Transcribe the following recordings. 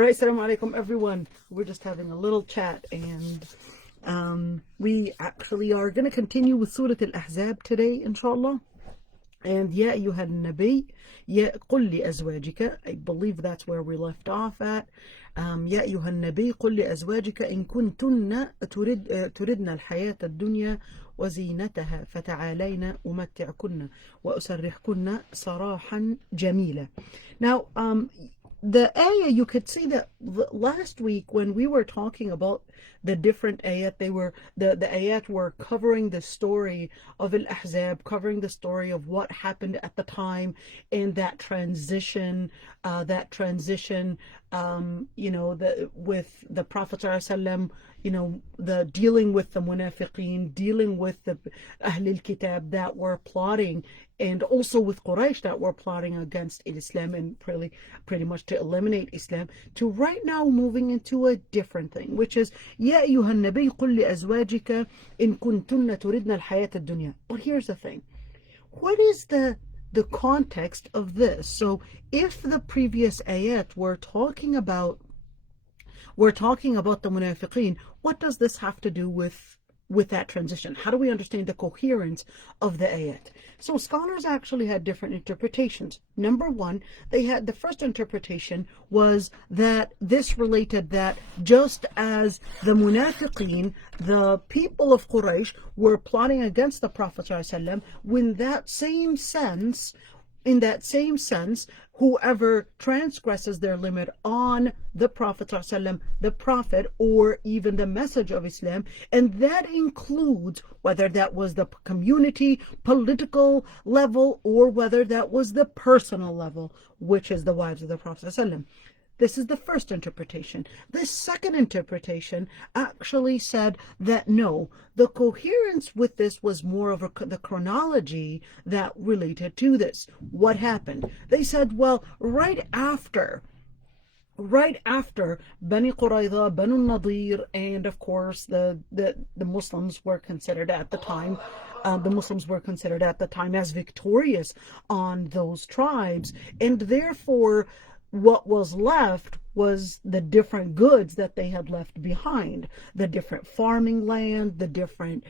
All right, assalamu alaikum everyone. We're just having a little chat, and we actually are going to continue with Surah Al-Ahzab today, inshallah. And ya ayyuha nabi, ya qul li azwajika, I believe that's where we left off at. Ya ayyuha nabi, qul li azwajika in kuntunna turidna al-hayata ad-dunya wa zinataha fata'alayna umatti'kunna wa usarrihkunna sarahan jamila. Now, the ayah, you could see that last week when we were talking about the different ayat, the ayat were covering the story of Al-Ahzab, covering the story of what happened at the time and that transition, with the Prophet ﷺ, the dealing with the munafiqeen, dealing with the Ahlul Kitab that were plotting, and also with Quraysh that were plotting against Islam and pretty much to eliminate Islam, to right now moving into a different thing, which is Ya ayyuha nabi qul li azwajika in kuntunna turidna al-hayat ad-dunya. But here's the thing. What is the context of this? So if the previous ayat were talking about the munafiqeen, what does this have to do with that transition? How do we understand the coherence of the ayat? So scholars actually had different interpretations. Number one, the first interpretation was that this related that just as the munafiqeen, the people of Quraysh, were plotting against the Prophet ﷺ, in that same sense, whoever transgresses their limit on the Prophet ﷺ, the Prophet, or even the message of Islam, and that includes whether that was the community, political level, or whether that was the personal level, which is the wives of the Prophet ﷺ. This is the first interpretation. The second interpretation actually said that no, the coherence with this was more of the chronology that related to this. What happened? They said, well, right after Bani Qurayza, Banu Nadir, and of course the Muslims were considered at the time. As victorious on those tribes, and therefore what was left was the different goods that they had left behind, the different farming land, the different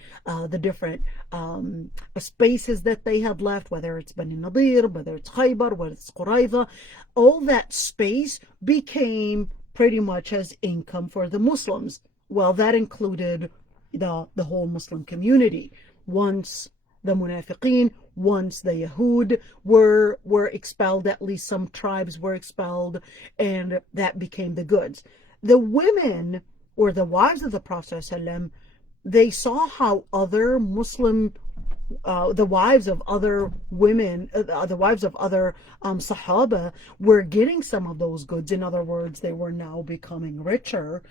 spaces that they had left, whether it's Bani Nadir, whether it's Khaybar, whether it's Qurayza. All that space became pretty much as income for the Muslims. Well, that included the whole Muslim community. Once the munafiqeen, once the Yahud were expelled, at least some tribes were expelled, and that became the goods. The women, or the wives of the Prophet ﷺ, they saw how other Muslim, the wives of other women, the wives of other Sahaba were getting some of those goods. In other words, they were now becoming richer.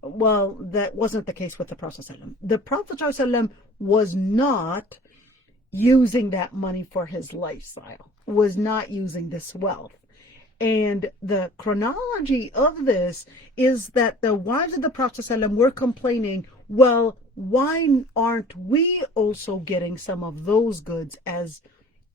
Well, that wasn't the case with the Prophet ﷺ. The Prophet ﷺ was not using that money for his lifestyle, was not using this wealth. And the chronology of this is that the wives of the Prophet ﷺ were complaining, well, why aren't we also getting some of those goods as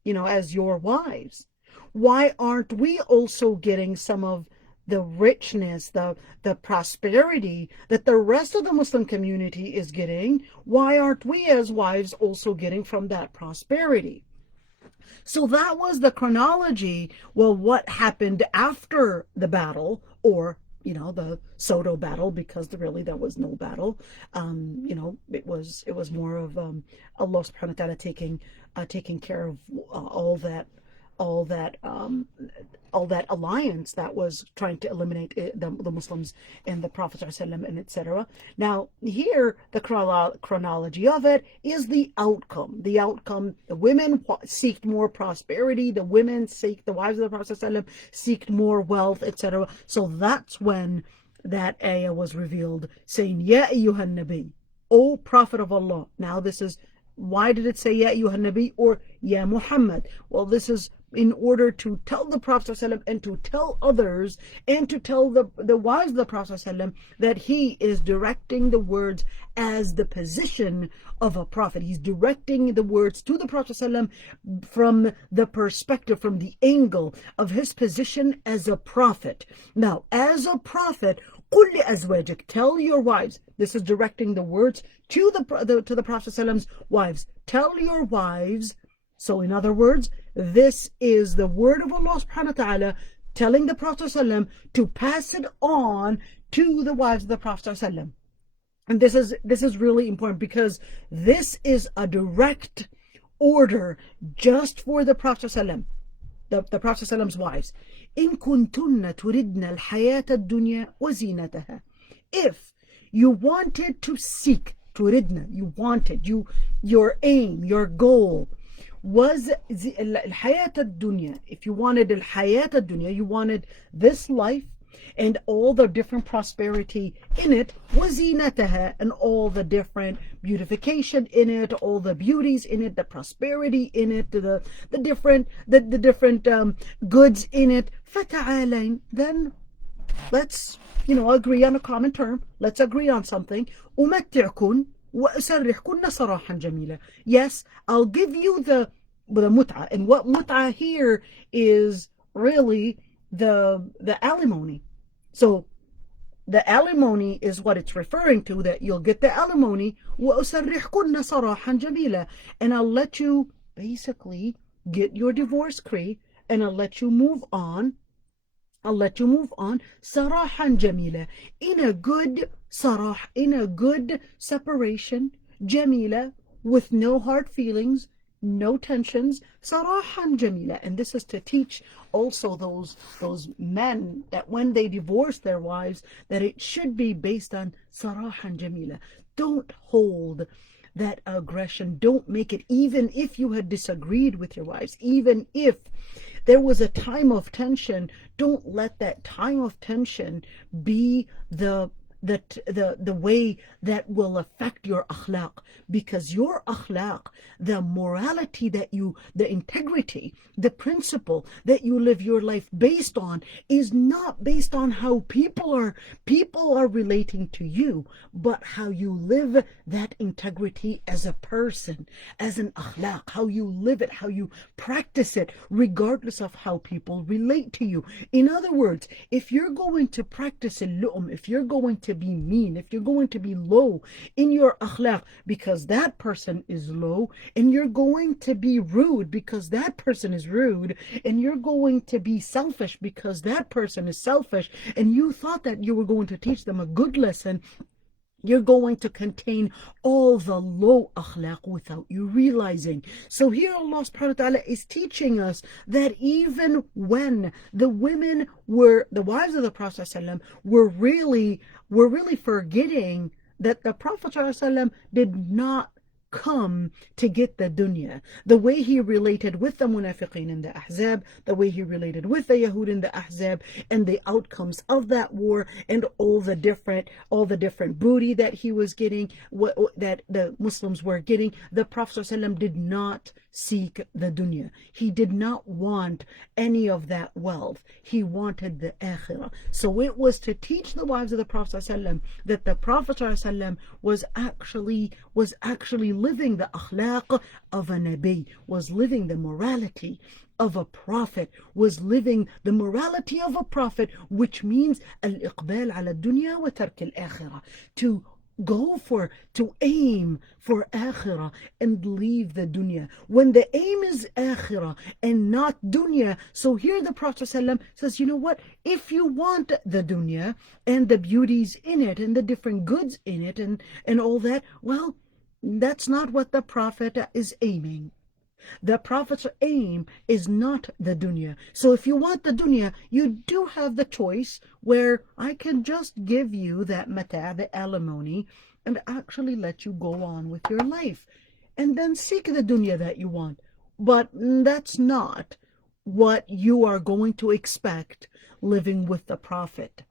your wives? Why aren't we also getting some of the richness, the prosperity that the rest of the Muslim community is getting? Why aren't we as wives also getting from that prosperity? So that was the chronology. Well, what happened after the battle, or the Soto battle, because really there was no battle. It was more of Allah subhanahu wa ta'ala taking care of all that alliance that was trying to eliminate the Muslims and the Prophet ﷺ, and etc. Now here, the chronology of it is the outcome. The women seeked more prosperity. The wives of the Prophet ﷺ seeked more wealth, etc. So that's when that ayah was revealed, saying, Ya ayyuhan nabi, O Prophet of Allah. Now this is, why did it say Ya ayyuhan nabi or Ya Muhammad? Well, this is in order to tell the Prophet ﷺ and to tell others and to tell the wives of the Prophet ﷺ that he is directing the words as the position of a prophet. He's directing the words to the Prophet ﷺ from the perspective, from the angle of his position as a prophet. Now, as a prophet, قُلْ لِأَزْوَاجِكَ, tell your wives. This is directing the words to the Prophet ﷺ's wives. Tell your wives. So in other words, this is the word of Allah subhanahu wa ta'ala telling the Prophet ﷺ to pass it on to the wives of the Prophet ﷺ. And this is really important because this is a direct order just for the Prophet ﷺ, the Prophet ﷺ's wives. إن كنتن تردن الحياة الدنيا وزينتها. If you wanted to seek, تردن, you wanted, your aim, your goal was الحياة الدنيا. If you wanted الحياة الدنيا, you wanted this life and all the different prosperity in it, وزينتها, and all the different beautification in it, all the beauties in it, the prosperity in it, the different goods in it. فتعالين, then let's agree on a common term. Let's agree on something. أمتعكن وأسرحكن سراحا جميلا. Yes, I'll give you the mut'a, and what mut'a here is really the alimony. So the alimony is what it's referring to, that you'll get the alimony. وَأُسَرِّحْكُنَّ سَرَاحًا جَمِيلًا, and I'll let you basically get your divorce decree, and I'll let you move on. سَرَاحًا جَمِيلًا, in a good sarah, in a good separation. جَمِيلًا, with no hard feelings, no tensions. Sarahan Jamila. And this is to teach also those men that when they divorce their wives, that it should be based on Sarahan Jamila. Don't hold that aggression. Don't make it, even if you had disagreed with your wives, even if there was a time of tension, don't let that time of tension be the way that will affect your akhlaq, because your akhlaq, the morality that the integrity, the principle that you live your life based on, is not based on how people are relating to you, but how you live that integrity as a person, as an akhlaq, how you live it, how you practice it, regardless of how people relate to you. In other words, if you're going to practice al-lu'm, if you're going to be mean, if you're going to be low in your akhlaq because that person is low, and you're going to be rude because that person is rude, and you're going to be selfish because that person is selfish, and you thought that you were going to teach them a good lesson, you're going to contain all the low akhlaq without you realizing. So here Allah subhanahu wa ta'ala is teaching us that even when the women were, the wives of the Prophet ﷺ were really forgetting that the Prophet ﷺ did not come to get the dunya. The way he related with the munafiqeen in the Ahzab, the way he related with the Yahud in the Ahzab, and the outcomes of that war, and all the different booty that he was getting, that the Muslims were getting, the Prophet ﷺ did not seek the dunya. He did not want any of that wealth. He wanted the akhirah. So it was to teach the wives of the Prophet ﷺ that the Prophet ﷺ was actually living the akhlaq of a nabi, was living the morality of a prophet, was living the morality of a prophet, which means al-iqbal ala dunya wa tark al-akhirah, to aim for akhirah and leave the dunya. When the aim is akhirah and not dunya, so here the Prophet ﷺ says, you know what, if you want the dunya and the beauties in it and the different goods in it and all that, well, that's not what the Prophet is aiming. The Prophet's aim is not the dunya. So if you want the dunya, you do have the choice where I can just give you that mata, the alimony, and actually let you go on with your life and then seek the dunya that you want. But that's not what you are going to expect living with the Prophet.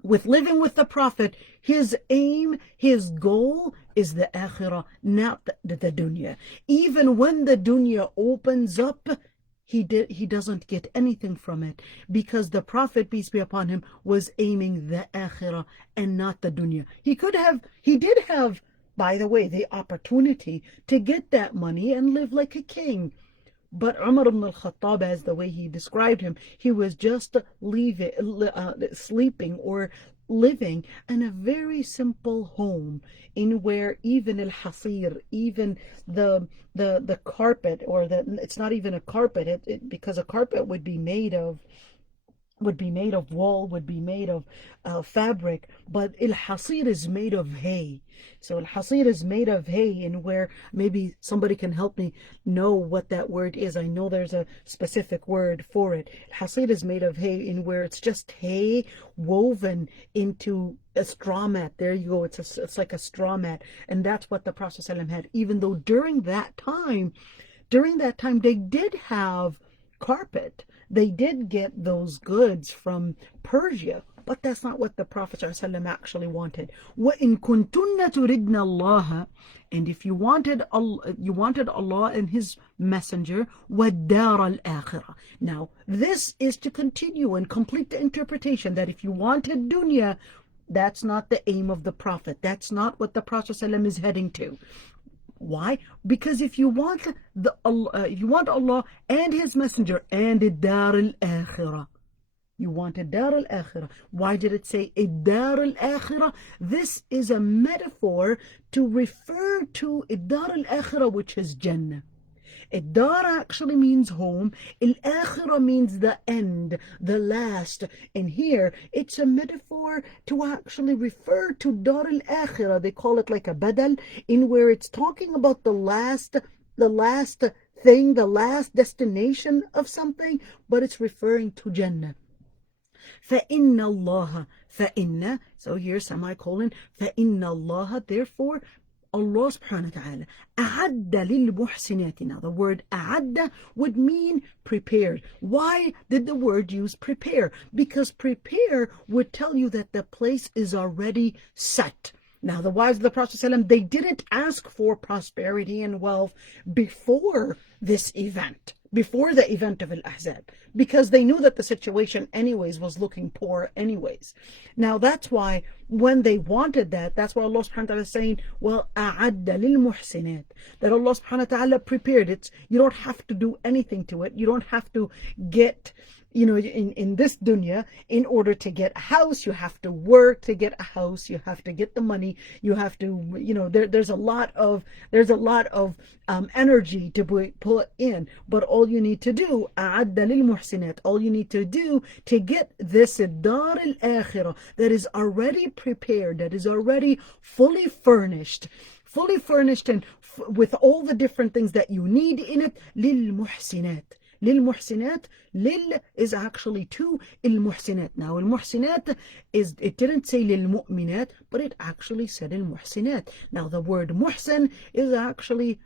With living with the Prophet, his aim, his goal is the akhirah, not the dunya. Even when the dunya opens up, he doesn't get anything from it, because the Prophet, peace be upon him, was aiming the akhirah and not the dunya. He did have, by the way, the opportunity to get that money and live like a king. But Umar ibn al-Khattab, as the way he described him, he was just sleeping or living in a very simple home, in where even al-hasir, even the carpet, or it's not even a carpet, because a carpet would be made of wool, would be made of fabric, but al-hasir is made of hay. So al-hasir is made of hay, in where maybe somebody can help me know what that word is. I know there's a specific word for it. Al-hasir is made of hay, in where it's just hay woven into a straw mat. There you go. It's like a straw mat, and that's what the Prophet ﷺ had. Even though during that time they did have carpet. They did get those goods from Persia, but that's not what the Prophet ﷺ actually wanted. وَإِن كُنتُنَّ تُرِدْنَ اللَّهَ, and if you wanted Allah and His Messenger, وَالدَّارَ الْآخِرَةِ. Now, this is to continue and complete the interpretation that if you wanted dunya, that's not the aim of the Prophet. That's not what the Prophet ﷺ is heading to. Why? Because if you want Allah and His Messenger and Dar al-Akhirah, you want Dar al-Akhirah. Why did it say Dar al-Akhirah? This is a metaphor to refer to Dar al-Akhirah, which is Jannah. Dar actually means home. Al-Akhirah means the end, the last. And here, it's a metaphor to actually refer to Dar al-Akhirah. They call it like a badal, in where it's talking about the last thing, the last destination of something, but it's referring to Jannah. فَإِنَّ اللَّهَ فَإِنَّ, so here semicolon, فَإِنَّ اللَّهَ, therefore, Allah subhanahu wa ta'ala, أَعَدَّ لِلْمُحْسِنَاتِ. Now the word أَعَدَّ would mean prepared. Why did the word use prepare? Because prepare would tell you that the place is already set. Now the wives of the Prophet ﷺ, they didn't ask for prosperity and wealth before this event, before the event of Al-Ahzab, because they knew that the situation anyways was looking poor anyways. Now that's why when they wanted that, that's why Allah subhanahu wa ta'ala is saying, well, أَعَدَّ لِلْمُحْسِنَاتِ, that Allah subhanahu wa ta'ala prepared it. You don't have to do anything to it. You don't have to get, in this dunya, in order to get a house, you have to work to get a house, you have to get the money, you have to, there's a lot of energy to put in, but all you need to do, أَعَدَّ لِلْمُحْسِنَاتِ, all you need to do to get this dar al-akhirah that is already prepared, that is already fully furnished and with all the different things that you need in it, لِلْمُحْسِنَاتِ. للمحسنات, lil is actually to المحسنات. Now المحسنات it didn't say للمؤمنات, but it actually said المحسنات. Now the word muhsin is actually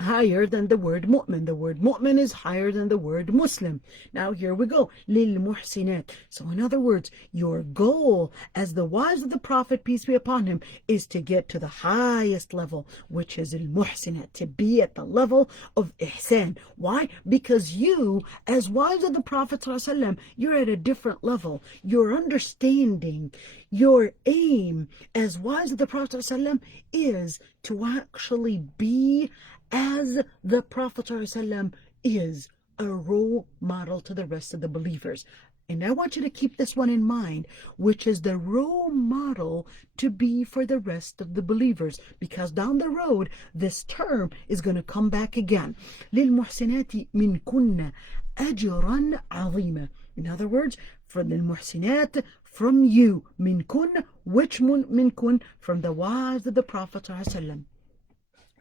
higher than the word mu'min. The word mu'min is higher than the word Muslim. Now here we go, للمحسنات. So in other words, your goal as the wives of the Prophet, peace be upon him, is to get to the highest level, which is al-muhsinat, to be at the level of ihsan. Why? Because you, as wives of the Prophet ﷺ, you're at a different level. Your understanding, your aim as wives of the Prophet ﷺ is to actually be as the Prophet ﷺ is, a role model to the rest of the believers. And I want you to keep this one in mind, which is the role model to be for the rest of the believers, because down the road this term is going to come back again. لِلْمُحْسِنَاتِ مِنْكُنَّ أَجْرًا عَظِيمًا. In other words, from the muhsinat, from you, minkun, which minkun, from the wives of the Prophet ﷺ.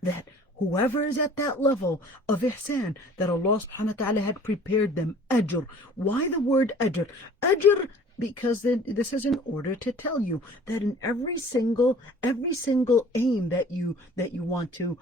That whoever is at that level of ihsan, that Allah subhanahu wa ta'ala had prepared them ajr. Why the word ajr? Ajr, because this is in order to tell you that in every single aim that you want to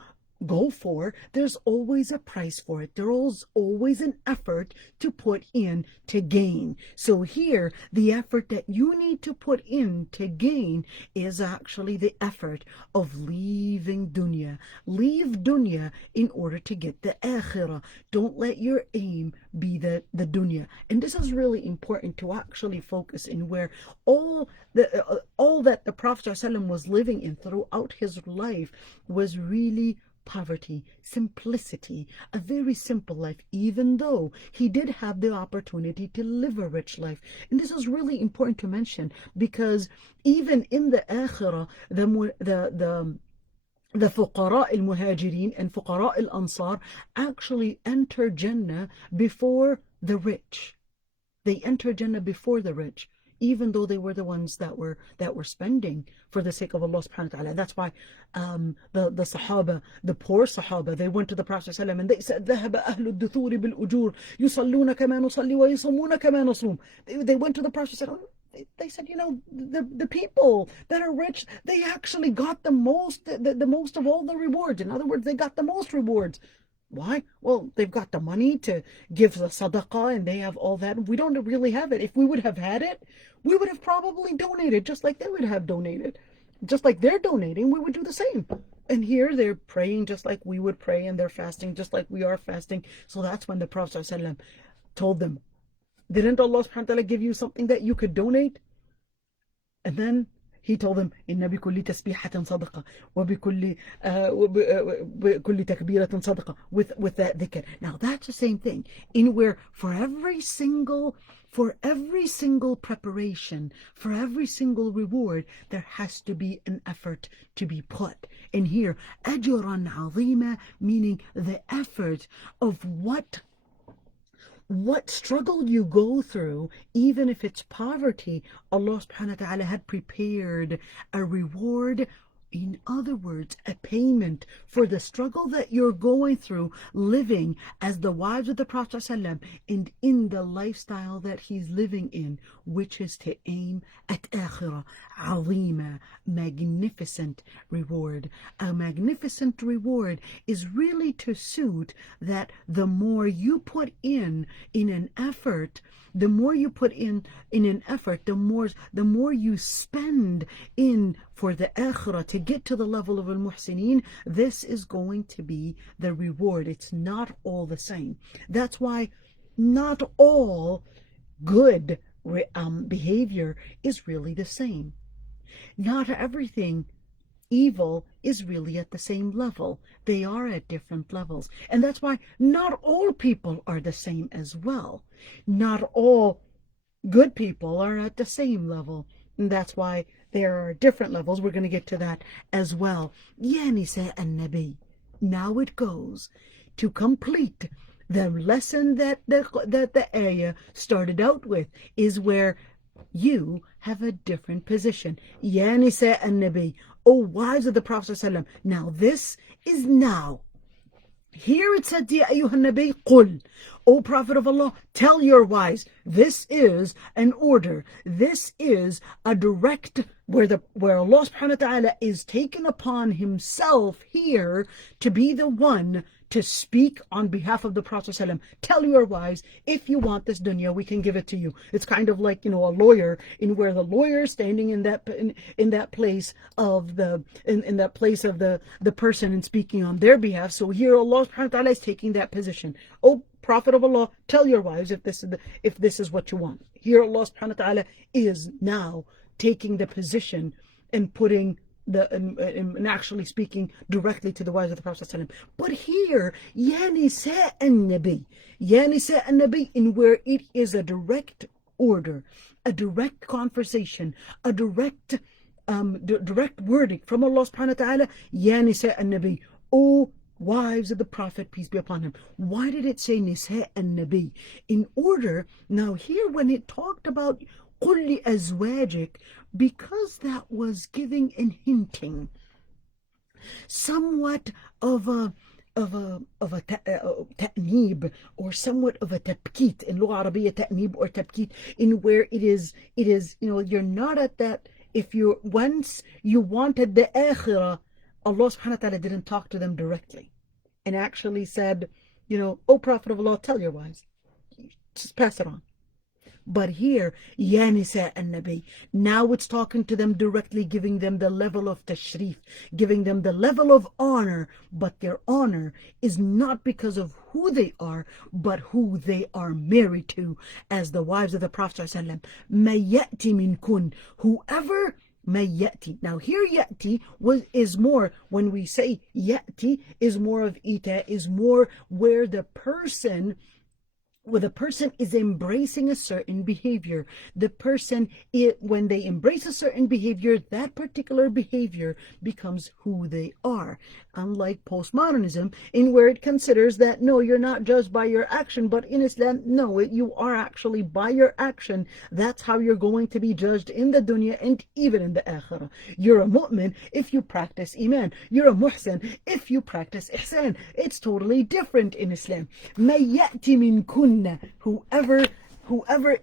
go for, there's always a price for it. There's always an effort to put in to gain. So here, the effort that you need to put in to gain is actually the effort of leaving dunya. Leave dunya in order to get the akhirah. Don't let your aim be the dunya. And this is really important to actually focus in, where all that the Prophet ﷺ was living in throughout his life was really poverty, simplicity, a very simple life, even though he did have the opportunity to live a rich life. And this is really important to mention, because even in the akhirah, the fuqara al-muhajirin and fuqara al-ansar actually enter Jannah before the rich. They enter Jannah before the rich, even though they were the ones that were spending for the sake of Allah subhanahu wa ta'ala. That's why the Sahaba, the poor Sahaba, they went to the Prophet ﷺ and they said, ذهب أهل الدثور بالأجور يصلون كما نصلي ويصومون كما نصوم. They went to the Prophet ﷺ. They said, the people that are rich, they actually got the most of all the rewards. In other words, they got the most rewards. Why? Well, they've got the money to give the sadaqah, and they have all that. We don't really have it. If we would have had it, we would have probably donated just like they would have donated. Just like they're donating, we would do the same. And here they're praying just like we would pray, and they're fasting just like we are fasting. So that's when the Prophet ﷺ told them, didn't Allah subhanahu wa ta'ala give you something that you could donate? And then he told them, إن بكل تسبيحة صدقة وبكل تكبيرة صدقة, with that dhikr. Now that's the same thing, in where for every single preparation, for every single reward, there has to be an effort to be put. And here, أجرا عظيما, meaning the effort of what struggle you go through, even if it's poverty, Allah subhanahu wa ta'ala had prepared a reward. In other words, a payment for the struggle that you're going through, living as the wives of the Prophet ﷺ, and in the lifestyle that he's living in, which is to aim at akhirah. Azima, magnificent reward. A magnificent reward is really to suit that the more you put in an effort, the more you put in an effort, the more you spend in for the akhirah to get to the level of al-muhsineen. This is going to be the reward. It's not all the same. That's why not all good behavior is really the same. Not everything evil is really at the same level. They are at different levels. And that's why not all people are the same as well. Not all good people are at the same level. And that's why there are different levels. We're going to get to that as well. Ya Nisa an-Nabi. Now it goes to complete the lesson that the ayah started out with, is where you have a different position. Ya Nisa an-Nabi, O wives of the Prophet ﷺ. Now this is now. Here it said, Ya ayyuha nabi, qul, O Prophet of Allah, tell your wives. This is an order. This is a direct, where Allah subhanahu wa ta'ala is taken upon himself here to be the one to speak on behalf of the Prophet ﷺ. Tell your wives, if you want this dunya, we can give it to you. It's kind of like, a lawyer, in where the lawyer is standing in that place of the person and speaking on their behalf. So here Allah subhanahu wa ta'ala is taking that position. Oh Prophet of Allah, tell your wives if this is what you want. Here Allah subhanahu wa ta'ala is now taking the position and putting and actually speaking directly to the wives of the Prophet ﷺ. But here, Ya Nisa an-Nabi, in where it is a direct order, a direct conversation, a direct verdict from Allah subhanahu wa ta'ala. Ya Nisa an-Nabi, O wives of the Prophet, peace be upon him. Why did it say Nisa an-Nabi? In order, now here when it talked about قل لأزواجك, because that was giving and hinting somewhat of a ta'nib, or somewhat of a tabkit. In Lugha Arabiya, ta'nib or tabkit, in where it is you're not at that. Once you wanted the akhirah, Allah subhanahu wa ta'ala didn't talk to them directly. and actually said, "O Prophet of Allah, tell your wives, just pass it on." But here, Ya Nisa an-Nabi, now it's talking to them directly, giving them the level of tashrif, giving them the level of honor. But their honor is not because of who they are, but who they are married to, as the wives of the Prophet ﷺ. مَن يَأْتِ مِنكُنْ, whoever yati. Now here yati is more, when we say yati, is more of ita, is more where the person is embracing a certain behavior. The person, when they embrace a certain behavior, that particular behavior becomes who they are. Unlike postmodernism, in where it considers that, no, you're not judged by your action, but in Islam, no, you are actually by your action. That's how you're going to be judged in the dunya and even in the akhirah. You're a mu'min if you practice iman. You're a muhsin if you practice ihsan. It's totally different in Islam. مَن يَأْتِ مِنكُنَّ, whoever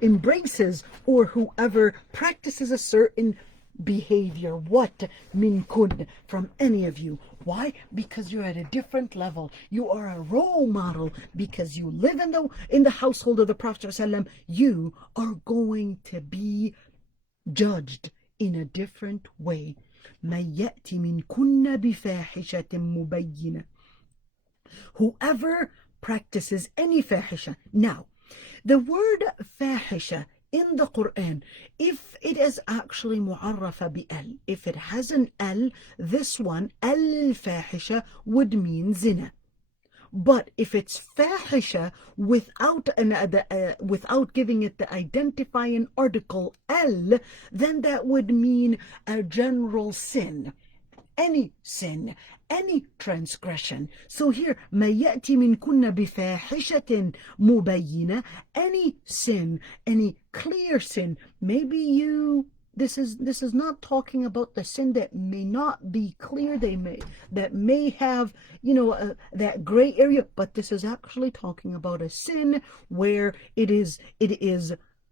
embraces or whoever practices a certain behavior. What? Min kun, from any of you. Why? Because you're at a different level. You are a role model because you live in the household of the Prophet ﷺ. You are going to be judged in a different way. مَن يَأْتِ مِنكُنَّ بِفَاحِشَةٍ مُبَيِّنَةٍ, whoever practices any fahisha. Now, the word fahisha in the Quran, if it is actually mu'arrafa bi-al, if it has an al, this one, al-fahisha, would mean zina. But if it's fahisha without giving it the identifying article al, then that would mean a general sin. Any sin, any transgression. So here, مَن يَأْتِ مِنكُنَّ بِفَاحِشَةٍ مُبَيِّنَةٍ, any sin, any clear sin. Maybe this is not talking about the sin that may not be clear, that may have that gray area, but this is actually talking about a sin where it is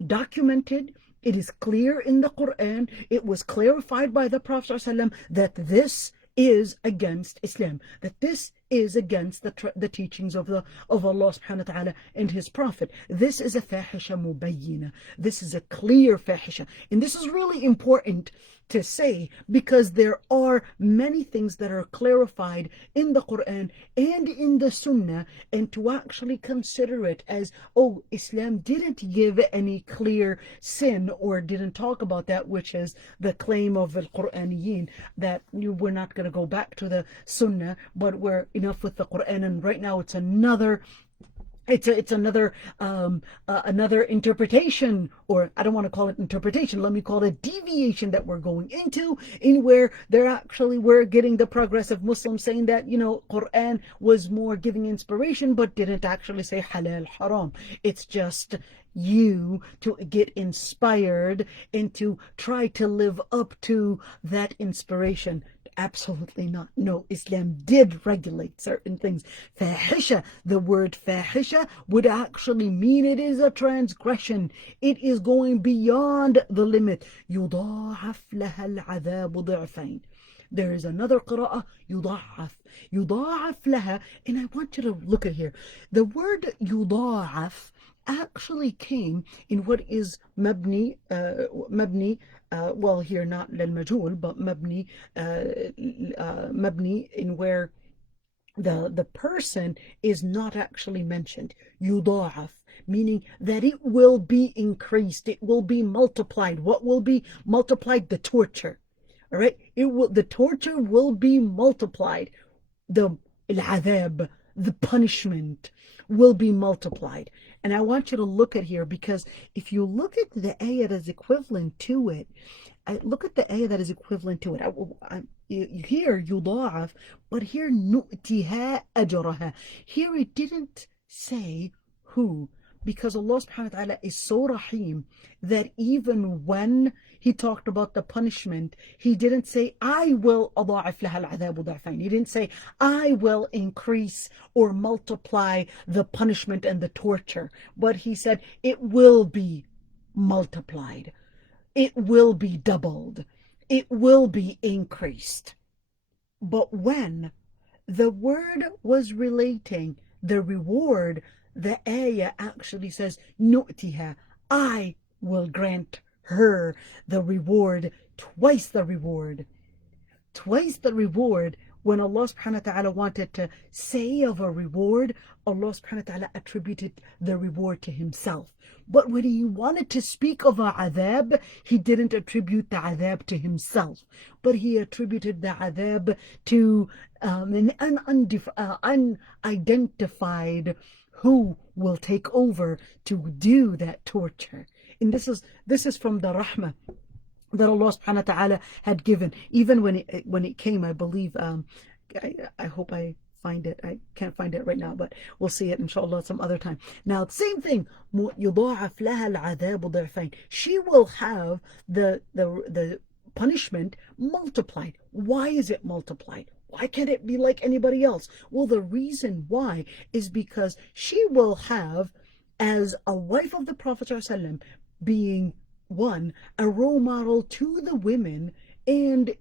documented. It is clear in the Quran. It was clarified by the Prophet ﷺ that this is against Islam, that this is against the teachings of Allah subhanahu wa ta'ala and His Prophet. This is a fahisha mubayyina. This is a clear fahisha. And this is really important to say because there are many things that are clarified in the Quran and in the Sunnah, and to actually consider it as, oh, Islam didn't give any clear sin or didn't talk about that, which is the claim of al-Qur'aniyin, that we're not going to go back to the Sunnah, but we're enough with the Quran, and right now it's another interpretation, or I don't want to call it interpretation, let me call it deviation that we're going into, in where we're getting the progressive Muslims saying that Quran was more giving inspiration but didn't actually say halal haram. It's just you to get inspired and to try to live up to that inspiration. Absolutely not. No, Islam did regulate certain things. Fahisha, the word fahisha would actually mean it is a transgression. It is going beyond the limit. يُضَاعَفْ لَهَا الْعَذَابُ ضِعْفَيْنِ. There is another qira'ah, يُضَاعَفْ لَهَا, and I want you to look at here. The word يُضَاعَفْ actually came in what is mabni, well here not lil-majhul, but mabni in where the person is not actually mentioned. Yuda'af, meaning that it will be increased, it will be multiplied. What will be multiplied? The torture. All right, the torture will be multiplied. The al-adhab, the punishment will be multiplied. And I want you to look at here, because if you look at the ayah that is equivalent to it, look at the ayah that is equivalent to it. Here yuda'af, but here nu'tiha ajraha. Here it didn't say who, because Allah subhanahu wa ta'ala is so rahim that even when He talked about the punishment, He didn't say, I will adha'if laha al-'adhabu da'fayn. He didn't say, I will increase or multiply the punishment and the torture. But He said, it will be multiplied. It will be doubled. It will be increased. But when The word was relating the reward. The ayah actually says, nu'tiha, I will grant her the reward, twice the reward. Twice the reward. When Allah subhanahu wa ta'ala wanted to say of a reward, Allah subhanahu wa ta'ala attributed the reward to himself. But when he wanted to speak of a adhab, he didn't attribute the adhab to himself, but he attributed the adhab to an unidentified who will take over to do that torture. And this is from the rahmah that Allah subhanahu wa ta'ala had given. Even when it came, I believe, I hope I find it. I can't find it right now, but we'll see it inshallah some other time. Now, same thing. يضاعف لها العذاب ضعفين. She will have the punishment multiplied. Why is it multiplied? Why can't it be like anybody else? Well, the reason why is because she will have, as a wife of the Prophet ﷺ, being one, a role model to the women and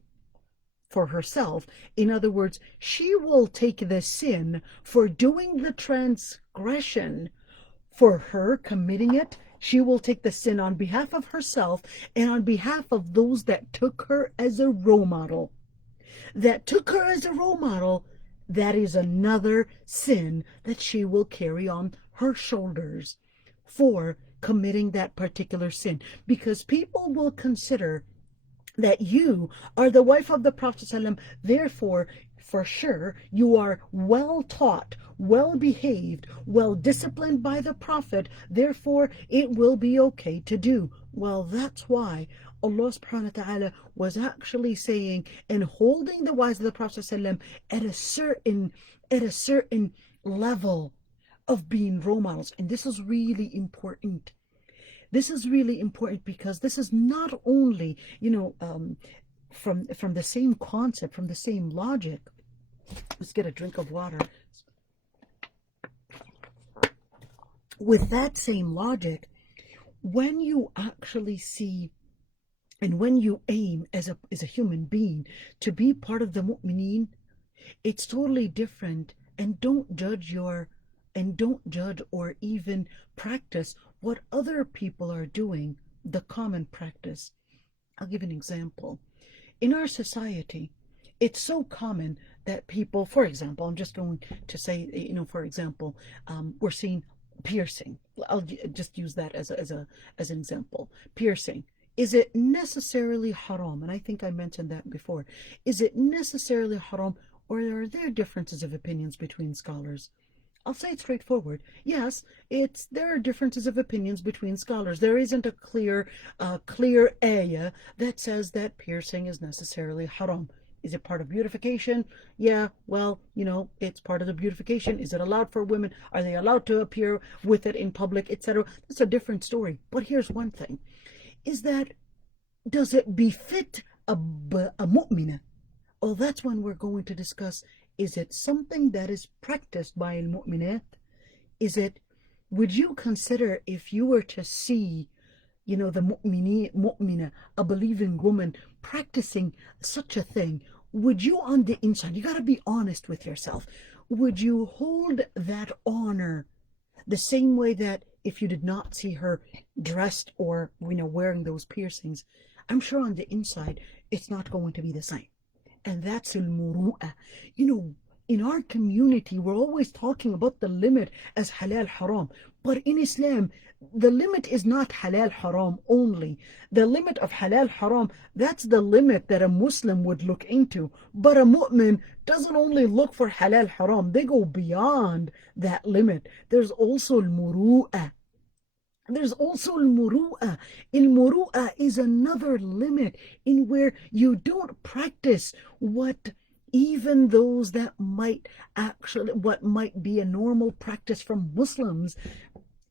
for herself. In other words, she will take the sin for doing the transgression, for her committing it. She will take the sin on behalf of herself and on behalf of those that took her as a role model. That is another sin that she will carry on her shoulders for committing that particular sin, because people will consider that you are the wife of the Prophet ﷺ, therefore for sure you are well taught, well behaved, well disciplined by the Prophet, therefore it will be okay to do. Well, that's why Allah subhanahu wa ta'ala was actually saying and holding the wives of the Prophet ﷺ at a certain level of being role models. And this is really important. This is really important because this is not only, from the same concept, from the same logic. Let's get a drink of water. With that same logic, when you actually see and when you aim as a human being to be part of the mu'mineen, it's totally different. And don't judge or even practice what other people are doing, the common practice. I'll give an example. In our society, it's so common that people, for example, I'm just going to say, for example, we're seeing piercing. I'll just use that as an example. Piercing. Is it necessarily haram? And I think I mentioned that before. Is it necessarily haram, or are there differences of opinions between scholars? I'll say it straightforward. Yes, there are differences of opinions between scholars. There isn't a clear ayah that says that piercing is necessarily haram. Is it part of beautification? Yeah, well, it's part of the beautification. Is it allowed for women? Are they allowed to appear with it in public, etc.? That's a different story. But here's one thing, is that does it befit a mu'minah? Oh, that's when we're going to discuss, is it something that is practiced by al-mu'minat? Would you consider, if you were to see, the mu'mina, a believing woman, practicing such a thing, would you on the inside, you got to be honest with yourself, would you hold that honor the same way that if you did not see her dressed or, wearing those piercings? I'm sure on the inside, it's not going to be the same. And that's al-muru'ah. In our community, we're always talking about the limit as halal haram. But in Islam, the limit is not halal haram only. The limit of halal haram, that's the limit that a Muslim would look into. But a mu'min doesn't only look for halal haram. They go beyond that limit. There's also al-muru'ah. Al-muru'ah is another limit in where you don't practice what even those that what might be a normal practice from Muslims,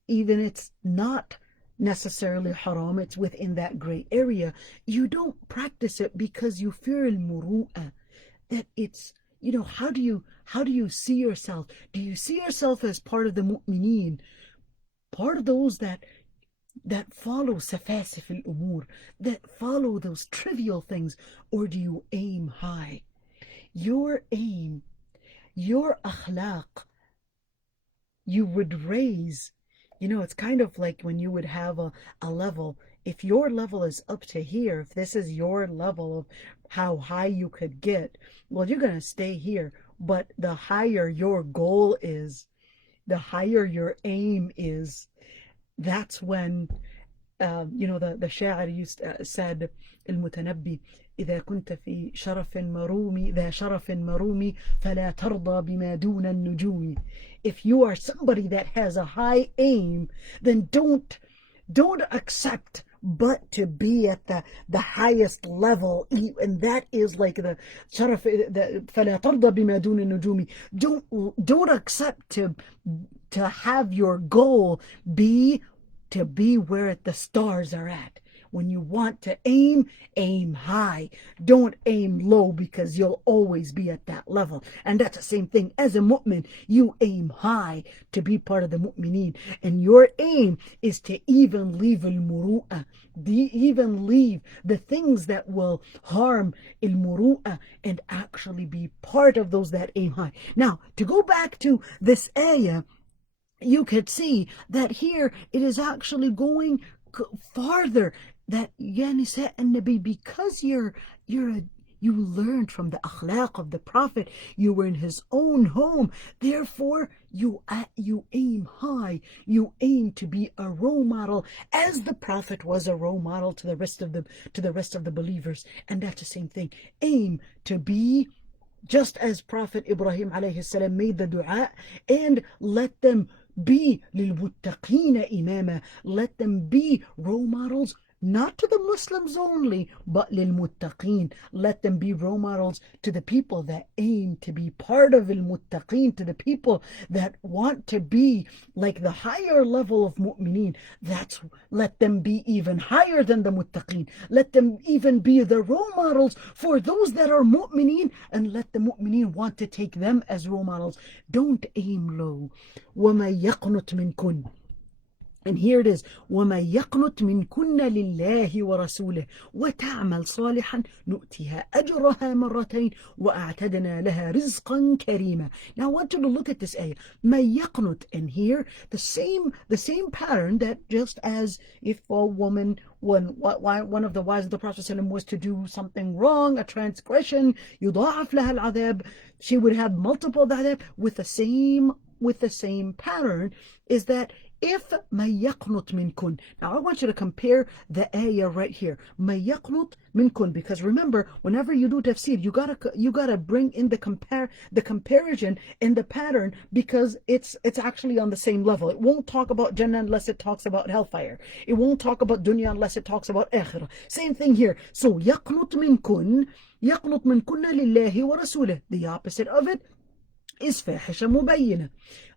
even it's not necessarily haram, it's within that gray area. You don't practice it because you fear al-muru'ah, that it's, how do you see yourself? Do you see yourself as part of the mu'mineen? Part of those that follow safasif al-umur, that follow those trivial things, or do you aim high? Your aim your akhlaq, you would raise. It's kind of like when you would have a level. If your level is up to here, if this is your level of how high you could get, well, you're going to stay here. But the higher your goal is, the higher your aim is, that's when the شاعر said, المتنبي: إذا كنت في شرف مرومي ذا شرف مرومي فلا ترضى بما دون النجوم. If you are somebody that has a high aim, then don't accept but to be at the highest level, and that is like the شرف, فلا ترضى بما دون النجوم. Don't accept to have your goal be to be where the stars are at. When you want to aim high. Don't aim low, because you'll always be at that level. And that's the same thing as a mu'min. You aim high to be part of the mu'mineen. And your aim is to even leave al-muru'ah, even leave the things that will harm al-muru'ah, and actually be part of those that aim high. Now, to go back to this ayah, you could see that here it is actually going farther, that Ya Nisa an-Nabi, because you learned from the akhlaq of the Prophet, you were in his own home, therefore you aim high, you aim to be a role model, as the Prophet was a role model to the rest of the believers. And that's the same thing. Aim to be just as Prophet Ibrahim alayhi salam made the dua, and let them be للمتقين إماما, let them be role models, not to the Muslims only, but للمتقين. Let them be role models to the people that aim to be part of المتقين, to the people that want to be like the higher level of mu'mineen. Let them be even higher than the muttaqeen. Let them even be the role models for those that are mu'mineen, and let the mu'mineen want to take them as role models. Don't aim low. وَمَن يَقْنُتْ مِنْكُنْ. And here it is: وَمَن يَقْنُتْ مِنْكُنَّ لِلَّهِ وَرَسُولِهِ وَتَعْمَلْ صَالِحًا نُؤْتِهَا أَجْرَهَا مَرَّتَيْنِ وَأَعْتَدْنَا لَهَا رِزْقًا كَرِيمًا. Now I want you to look at this ayah. مَن يَقْنُتْ, and here the same pattern, that just as if a woman, when one of the wives of the Prophet ﷺ was to do something wrong, a transgression, يُضَاعَفْ لَهَا الْعَذَابِ, she would have multiple adab. With the same pattern is that if مَن يَقْنُتْ مِنْكُنْ. Now I want you to compare the ayah right here. مَن يَقْنُتْ مِنْكُنْ, because remember, whenever you do tafsir, you gotta bring in the comparison in the pattern, because it's actually on the same level. It won't talk about Jannah unless it talks about hellfire. It won't talk about dunya unless it talks about akhirah. Same thing here. So يَقْنُتْ مِنْكُنْ لِلَّهِ وَرَسُولِهِ. The opposite of it is فاحشة مبينة.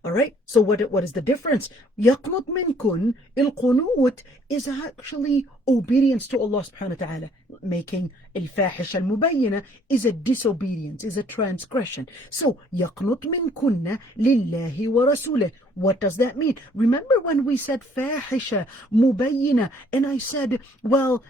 Alright, so what is the difference? يقنط منكن, القنوت is actually obedience to Allah subhanahu wa ta'ala. Making الفاحشة المبينة is a disobedience, is a transgression. So يقنط منكن لله ورسوله. What does that mean? Remember when we said فاحشة مبينة, and I said, well,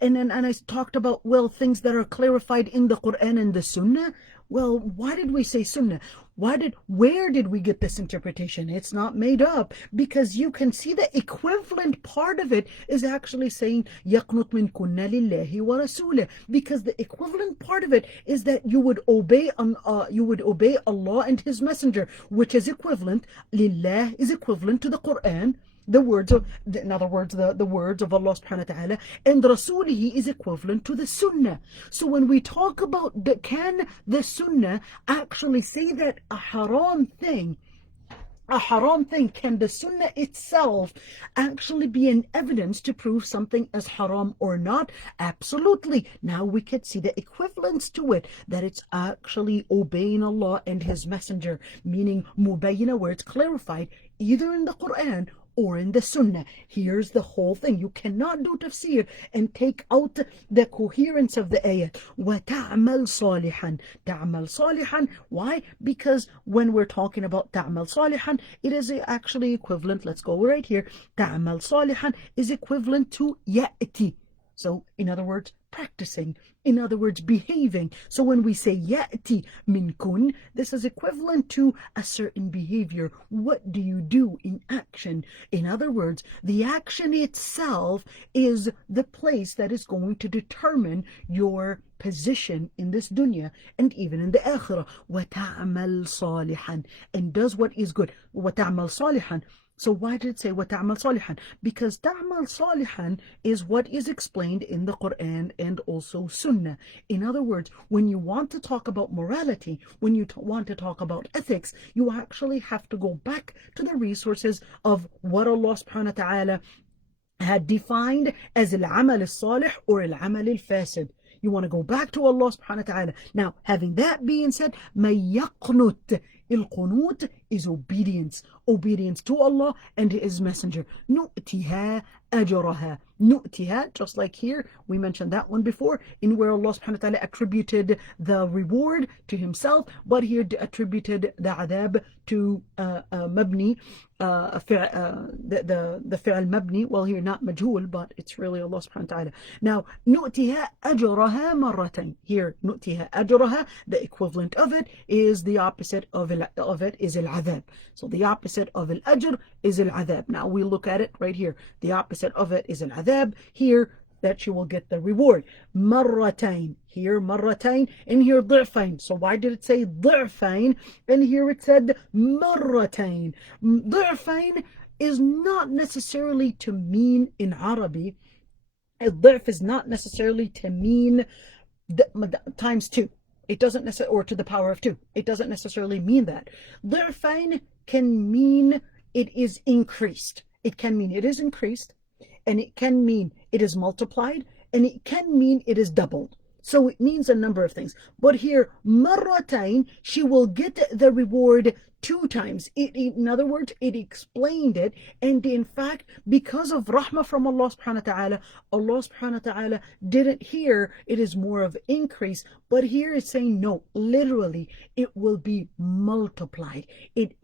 and I talked about, well, things that are clarified in the Quran and the Sunnah. Well, why did we say Sunnah? Where did we get this interpretation? It's not made up, because you can see the equivalent part of it is actually saying يَقْنُطْ مِنْ كُنَّ لِلَّهِ وَرَسُولِهِ, because the equivalent part of it is that you would obey Allah and His Messenger, which is equivalent. Lillah is equivalent to the Quran, the words of, in other words, the words of Allah subhanahu wa ta'ala, and Rasulihi is equivalent to the Sunnah. So when we talk about can the Sunnah actually say that a haram thing, can the Sunnah itself actually be an evidence to prove something as haram or not? Absolutely. Now we could see the equivalence to it, that it's actually obeying Allah and His Messenger, meaning mubayyina, where it's clarified either in the Quran or in the Sunnah. Here's the whole thing. You cannot do tafsir and take out the coherence of the ayah. وَتَعْمَلْ صَالِحًا. تَعْمَلْ صَالِحًا. Why? Because when we're talking about تَعْمَلْ صَالِحًا, it is actually equivalent. Let's go right here. تَعْمَلْ صَالِحًا is equivalent to يَأْتِ. So, in other words, practicing. In other words, behaving. So when we say يأتي منكن, this is equivalent to a certain behavior. What do you do in action? In other words, the action itself is the place that is going to determine your position in this dunya and even in the akhirah. وَتَعْمَلْ صَالِحًا, and does what is good. وَتَعْمَلْ صَالِحًا. So why did it say وَتَعْمَلْ صَالِحًا? Because تَعْمَلْ صَالِحًا is what is explained in the Quran and also Sunnah. In other words, when you want to talk about morality, when you want to talk about ethics, you actually have to go back to the resources of what Allah subhanahu wa ta'ala had defined as al-amal al-salih or al-amal al-fasid. You want to go back to Allah subhanahu wa ta'ala. Now, having that being said, مَن يَقْنُتْ, القنوت is obedience. Obedience to Allah and His Messenger. نُؤْتِهَا أَجْرَهَا. نُؤْتِهَا, just like here, we mentioned that one before, in where Allah subhanahu wa ta'ala attributed the reward to Himself, but here attributed the adab to mabni, the fi'al mabni. Well, here not majhul, but it's really Allah subhanahu wa ta'ala. Now, نُؤْتِهَا أَجْرَهَا مرتين. Here, نُؤْتِهَا أَجْرَهَا, the equivalent of it is the opposite of it is al-adhab. So the opposite of al-ajr is al-adhab. Now we look at it right here. The opposite of it is al-adhab. Here, that you will get the reward. مرتين. Here, مرتين. And here, ضعفين. So why did it say ضعفين? And here it said مرتين. ضعفين is not necessarily to mean in Arabic. الضعف is not necessarily to mean times two. It doesn't necessarily, or to the power of two. It doesn't necessarily mean that. ضعفين can mean it is increased. It can mean it is increased, and it can mean it is multiplied, and it can mean it is doubled. So it means a number of things. But here, مرتين, she will get the reward 2 times. In other words, it explained it. And in fact, because of rahmah from Allah subhanahu wa ta'ala, Allah subhanahu wa ta'ala didn't hear it is more of increase. But here it's saying no, literally, it will be multiplied. It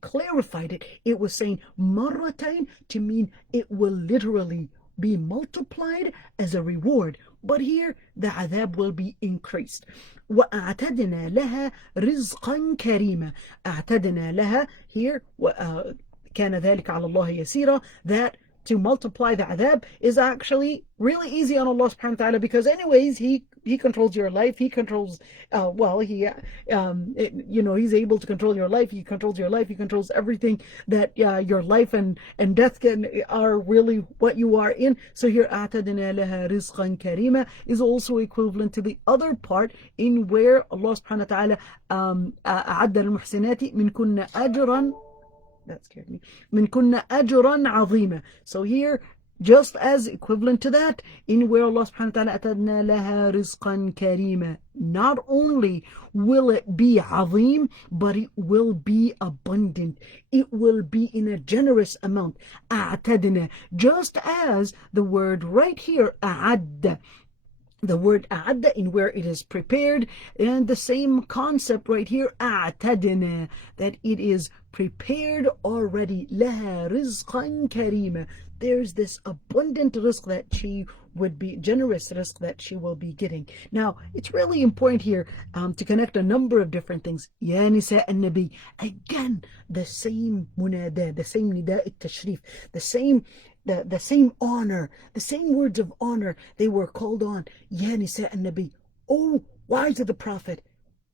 clarified it. It was saying مرتين to mean it will literally be multiplied as a reward. But here the adhab will be increased. وَأَعْتَدْنَا لَهَا رِزْقًا كَرِيمًا. أَعْتَدْنَا لَها here كَانَ ذَلِكَ عَلَى اللَّهِ يَسِيرًا. That to multiply the adhab is actually really easy on Allah subhanahu wa ta'ala, because anyways He controls your life. He controls He's able to control your life. He controls your life. He controls everything that your life and death are really what you are in. So here أَعْتَدْنَا لَهَا رِزْقًا كَرِيمًا is also equivalent to the other part in where Allah subhanahu wa ta'ala أَعَدَّ الْمُحْسِنَاتِ مِنْكُنَّ أَجْرًا, that scared me, مِنْكُنَّ أَجْرًا عَظِيمًا. So here, just as equivalent to that, in where Allah subhanahu wa ta'ala أَتَدْنَا لَهَا رِزْقًا كَرِيمًا, not only will it be عظيم, but it will be abundant. It will be in a generous amount. أَعْتَدْنَا, just as the word right here, أَعَدَّ, the word أعد in where it is prepared, and the same concept right here, أعتدنا, that it is prepared already. لها رزقا كريما, there's this abundant rizq that she would be, generous rizq that she will be getting. Now, it's really important here to connect a number of different things. يا نساء النبي, again, the same munada, the same nida التشريف, the same honor, the same words of honor they were called on. Ya Nisa an-Nabi, oh, wives of the Prophet.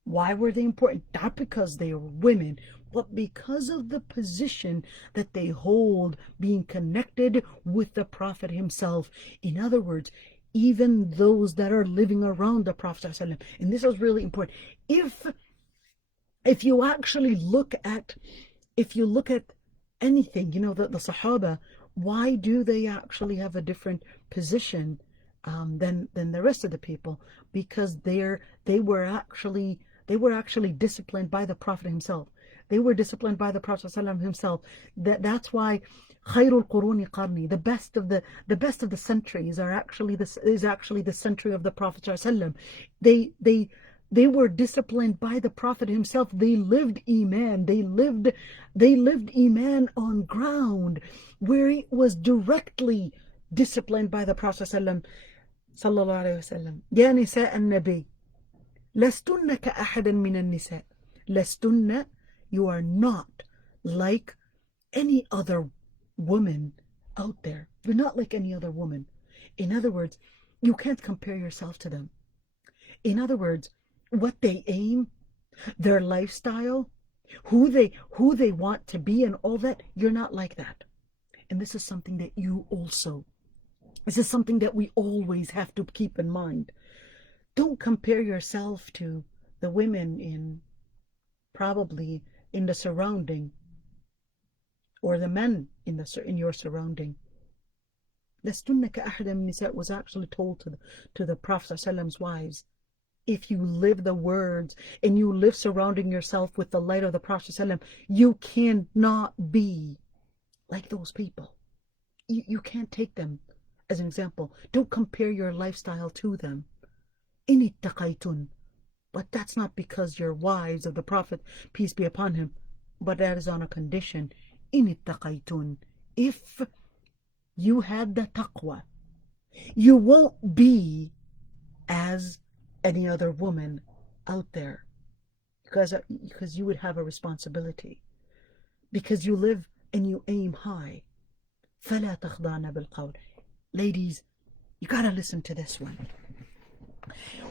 Why were they important? Not because they are women, but because of the position that they hold, being connected with the Prophet himself. In other words, even those that are living around the Prophet ﷺ. And this is really important. If you actually look at anything, the Sahaba, why do they actually have a different position than the rest of the people? Because they were actually disciplined by the Prophet himself. They were disciplined by the Prophet ﷺ himself. That's why خير القرون قرني, the best of the centuries is actually the century of the Prophet ﷺ. They were disciplined by the Prophet himself. They lived Iman. They lived Iman on ground where it was directly disciplined by the Prophet ﷺ. صلى الله عليه وسلم يا نساء النبي لستن كأحد من النساء. لستن, you are not like any other woman out there. You're not like any other woman. In other words, you can't compare yourself to them. In other words, what they aim, their lifestyle, who they want to be and all that, you're not like that. And this is something that this is something that we always have to keep in mind. Don't compare yourself to the women in probably in the surrounding, or the men in your surrounding. لستن كأحد من النساء was actually told to the Prophet ﷺ's wives. If you live the words and you live surrounding yourself with the light of the Prophet ﷺ, you cannot be like those people. You can't take them as an example. Don't compare your lifestyle to them. إن اتقيتن, but that's not because you're wives of the Prophet, peace be upon him, but that is on a condition. إن اتقيتن, if you had the taqwa, you won't be as any other woman out there, because you would have a responsibility, because you live and you aim high. فلا تخضعن بالقول. Ladies, you gotta listen to this one.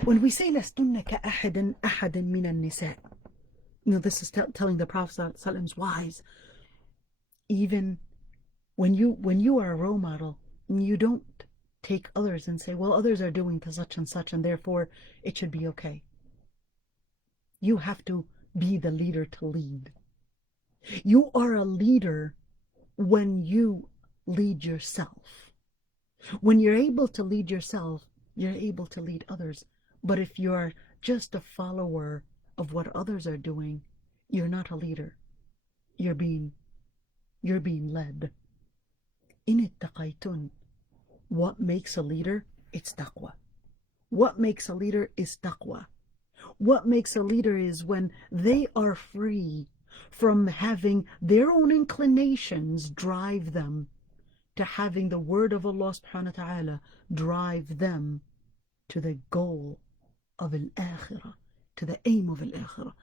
When we say لستن كأحد من النساء, this is telling the Prophet ﷺ's wives, even when you are a role model, you don't take others and say, well, others are doing such and such, and therefore it should be okay. You have to be the leader to lead. You are a leader when you lead yourself. When you're able to lead yourself, you're able to lead others. But if you're just a follower of what others are doing, you're not a leader. You're being led. إن اتقيتن, what makes a leader? It's taqwa. What makes a leader is taqwa. What makes a leader is when they are free from having their own inclinations drive them to having the word of Allah subhanahu wa ta'ala drive them to the goal of al-akhirah, to the aim of al-akhirah.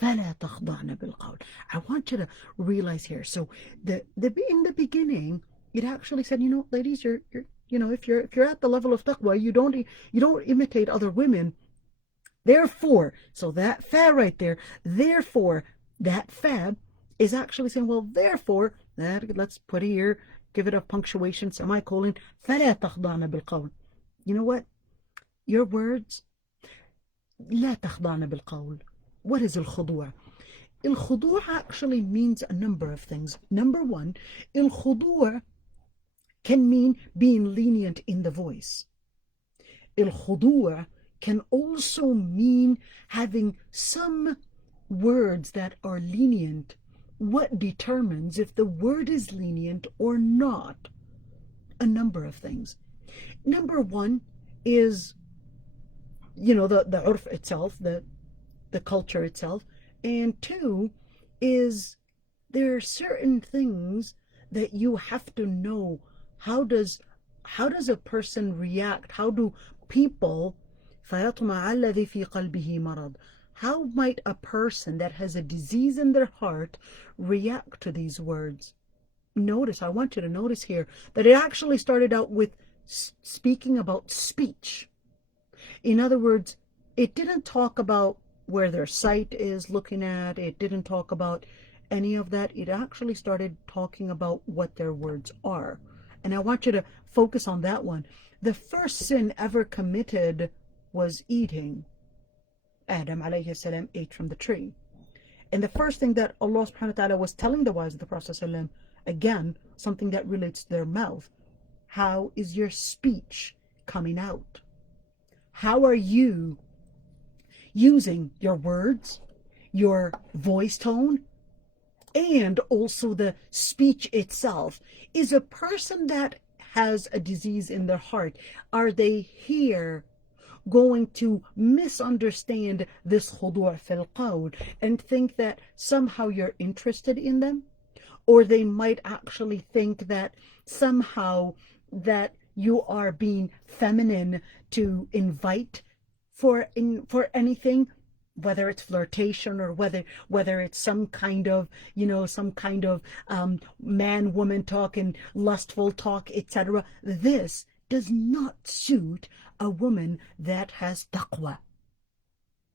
فَلَا تَخْضَعْنَ بِالْقَوْلِ. I want you to realize here. So in the beginning, it actually said, ladies, you're if you're at the level of taqwa, you don't imitate other women. Therefore, so that fa right there, therefore, that fa is actually saying, well, therefore, let's put here, give it a punctuation, semicolon, فَلَا تَخْضَعْنَ بِالْقَوْلِ. You know what? Your words, لا تخضعن بالقول. What is الخضوع? الخضوع actually means a number of things. Number one, الخضوع can mean being lenient in the voice. الخضوع can also mean having some words that are lenient. What determines if the word is lenient or not? A number of things. Number one is, the urf itself, the culture itself. And two is there are certain things that you have to know. How does a person react? How do people, فَيَطْمَعَ الَّذِي فِي قَلْبِهِ مَرَضٍ, how might a person that has a disease in their heart react to these words? I want you to notice here that it actually started out with speaking about speech. In other words, it didn't talk about where their sight is looking at. It didn't talk about any of that. It actually started talking about what their words are. And I want you to focus on that one. The first sin ever committed was eating. Adam alayhi salam ate from the tree. And the first thing that Allah subhanahu wa ta'ala was telling the wives of the Prophet sallam, again, something that relates to their mouth. How is your speech coming out? How are you using your words, your voice tone, and also the speech itself? Is a person that has a disease in their heart, are they here going to misunderstand this khudu' fil qawl and think that somehow you're interested in them? Or they might actually think that somehow that you are being feminine to invite for anything, whether it's flirtation or whether it's some kind of man woman talk and lustful talk, etc. This does not suit a woman that has taqwa.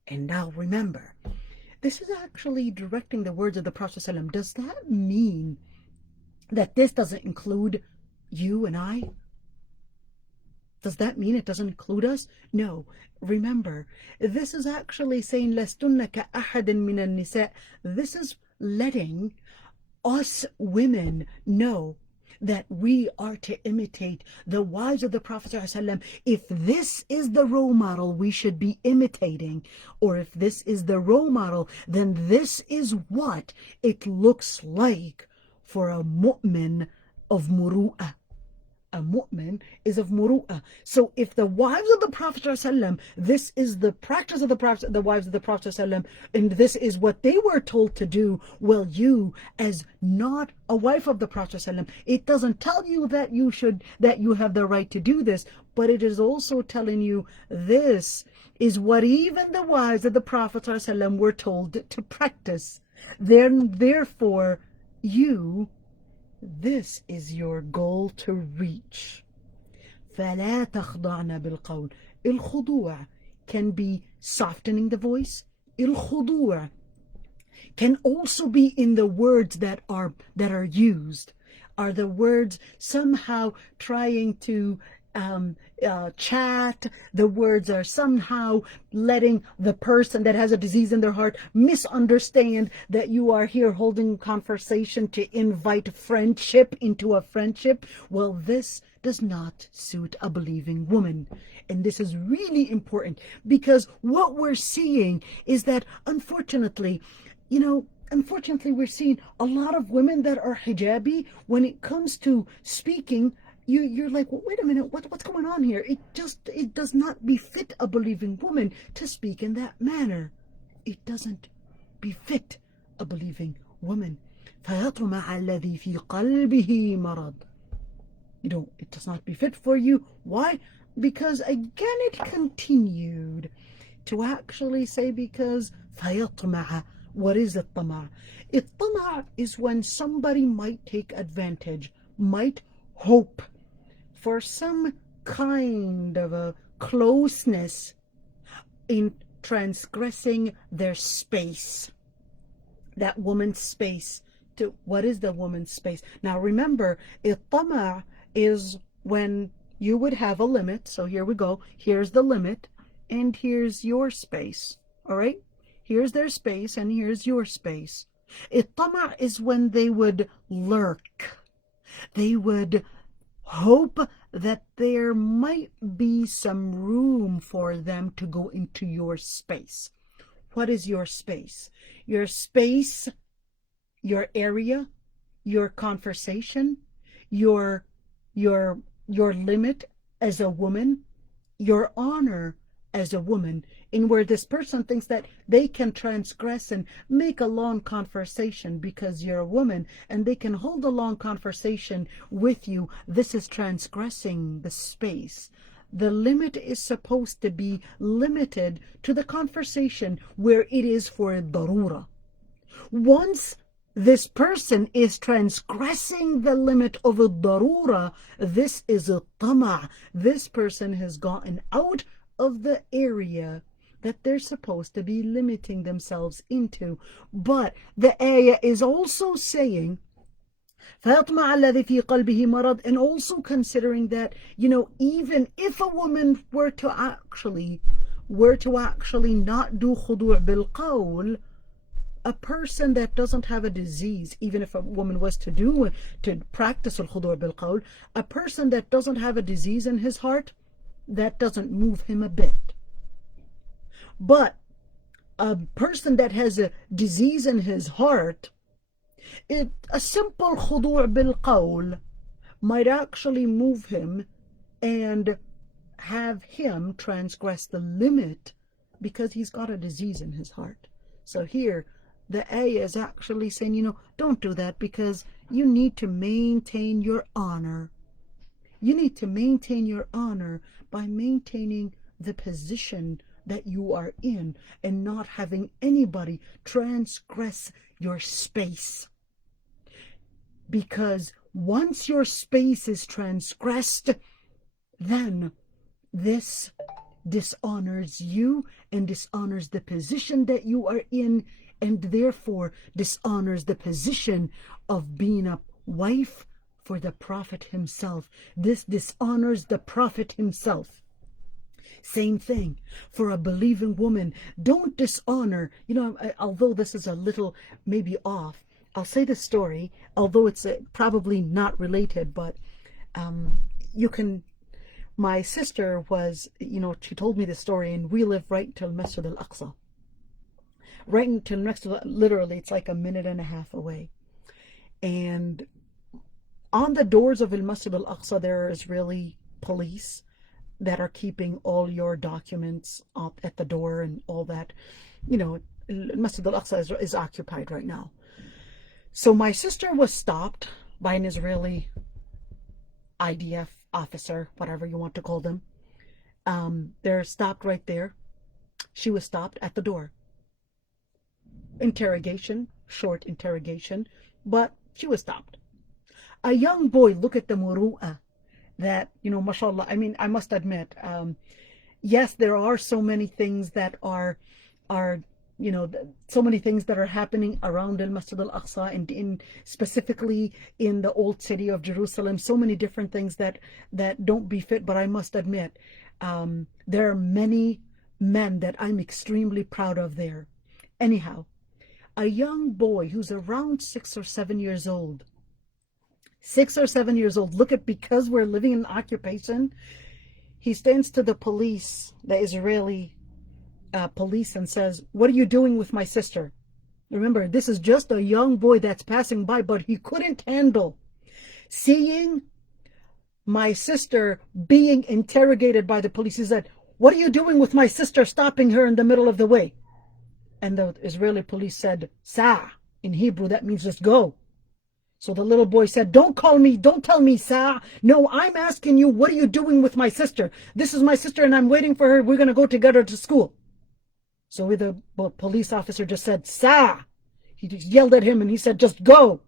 And now remember, this is actually directing the words of the Prophet ﷺ. Does that mean that this doesn't include you and I? Does that mean it doesn't include us? No. Remember, this is actually saying لَسْتُنَّ كَأَحَدٍ مِّنَ النِّسَاءِ. This is letting us women know that we are to imitate the wives of the Prophet ﷺ. If this is the role model we should be imitating, or if this is the role model, then this is what it looks like for a mu'min of muru'ah. A mu'min is of muru'ah. So if the wives of the Prophet ﷺ, this is the practice of the wives of the Prophet ﷺ, and this is what they were told to do, well, you, as not a wife of the Prophet ﷺ, it doesn't tell you that you have the right to do this, but it is also telling you this is what even the wives of the Prophet ﷺ were told to practice. Then, therefore, this is your goal to reach. فَلَا تَخْضَعْنَ بِالْقَوْلِ. الخضوع can be softening the voice. الخضوع can also be in the words that are used. Are the words somehow trying to chat? The words are somehow letting the person that has a disease in their heart misunderstand that you are here holding conversation to invite friendship into a friendship. Well, this does not suit a believing woman. And this is really important, because what we're seeing is that unfortunately we're seeing a lot of women that are hijabi. When it comes to speaking, you're like, well, wait a minute, what's going on here? It does not befit a believing woman to speak in that manner. It doesn't befit a believing woman. فَيَطْمَعَ الَّذِي فِي قَلْبِهِ مَرَضٍ. It does not befit for you. Why? Because again, it continued to actually say, because فَيَطْمَعَ. What is الطمع? الطمع is when somebody might take advantage, might hope for some kind of a closeness in transgressing their space, that woman's space. What is the woman's space? Now remember, الطمع is when you would have a limit. So here we go. Here's the limit, and here's your space. All right? Here's their space, and here's your space. الطمع is when they would lurk. They would hope that there might be some room for them to go into your space. What is your space? Your space, your area, your conversation, your limit as a woman, your honor as a woman, in where this person thinks that they can transgress and make a long conversation because you're a woman, and they can hold a long conversation with you. This is transgressing the space. The limit is supposed to be limited to the conversation where it is for darura. Once this person is transgressing the limit of a darura, this is a tama. This person has gotten out of the area that they're supposed to be limiting themselves into. But the ayah is also saying, فَيَطْمَعَ الَّذِي فِي قَلْبِهِ مَرَضٍ, and also considering that, even if a woman were to actually not do khudu' bil qawl, a person that doesn't have a disease, even if a woman was to practice al-khudu' bil qawl, a person that doesn't have a disease in his heart, that doesn't move him a bit. But a person that has a disease in his heart, a simple khudu' bil qawl might actually move him and have him transgress the limit, because he's got a disease in his heart. So here the ayah is actually saying, don't do that, because you need to maintain your honor. You need to maintain your honor by maintaining the position that you are in and not having anybody transgress your space. Because once your space is transgressed, then this dishonors you and dishonors the position that you are in, and therefore dishonors the position of being a wife for the Prophet himself. This dishonors the Prophet himself. Same thing for a believing woman. Don't dishonor, although this is a little maybe off, I'll say the story, although it's probably not related, but you can. My sister was, she told me the story, and we live right till Masjid al-Aqsa. Right until next to, literally, it's like a minute and a half away. And on the doors of Masjid al-Aqsa, there are Israeli police that are keeping all your documents up at the door and all that. Masjid al-Aqsa is occupied right now. So my sister was stopped by an Israeli IDF officer, whatever you want to call them. They're stopped right there. She was stopped at the door. Interrogation, short interrogation, but she was stopped. A young boy, look at the muru'ah that, mashallah, I must admit, yes, there are so many things that are so many things that are happening around Masjid al-Aqsa and in specifically in the old city of Jerusalem, so many different things that don't befit, but I must admit, there are many men that I'm extremely proud of there. Anyhow, a young boy who's around 6 or 7 years old, look at, because we're living in occupation, he stands to the police, the Israeli police, and says, "What are you doing with my sister?" Remember, this is just a young boy that's passing by, but he couldn't handle seeing my sister being interrogated by the police. He said, "What are you doing with my sister?" stopping her in the middle of the way. And the Israeli police said, "Sa." In Hebrew, that means just go. So the little boy said, don't tell me, Sa. No, I'm asking you, what are you doing with my sister? This is my sister and I'm waiting for her. We're going to go together to school. So the police officer just said, Sa. He just yelled at him and he said, just go.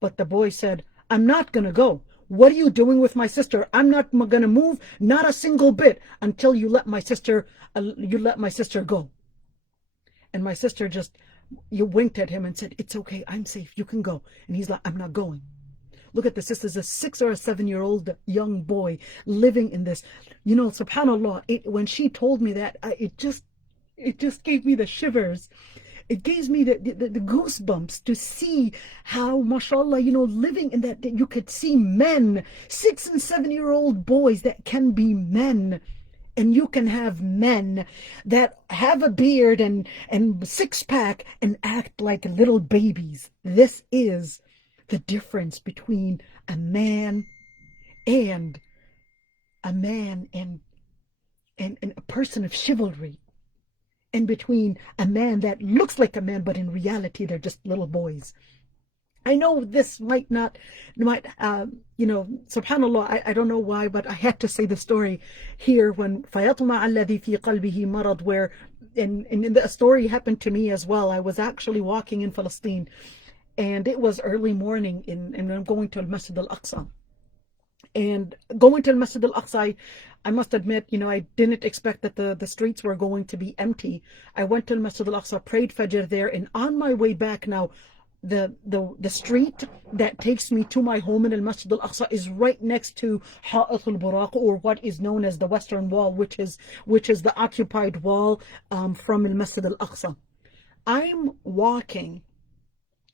But the boy said, I'm not going to go. What are you doing with my sister? I'm not going to move, not a single bit, until you let my sister go. And my sister just, you winked at him and said, it's okay, I'm safe, you can go. And he's like, I'm not going. Look at this. This is a 6 or 7 year old young boy living in this. Subhanallah, when she told me that, it just gave me the shivers. It gives me the goosebumps to see how, mashallah, living in that, you could see men, 6 and 7 year old boys that can be men. And you can have men that have a beard and six-pack and act like little babies. This is the difference between a man and a person of chivalry, and between a man that looks like a man, but in reality they're just little boys. I know this might, subhanallah, I don't know why, but I had to say the story here when فَيَطْمَعَ الَّذِي فِي قَلْبِهِ مَرَض, where, and the story happened to me as well. I was actually walking in Palestine, and it was early morning, and I'm going to Masjid al-Aqsa. And going to Masjid al-Aqsa, I must admit, I didn't expect that the streets were going to be empty. I went to Masjid al-Aqsa, prayed Fajr there, and on my way back now, the street that takes me to my home in Masjid al-Aqsa is right next to Ha'at al-Buraq, or what is known as the Western Wall, which is the occupied wall from Masjid al-Aqsa. I'm walking,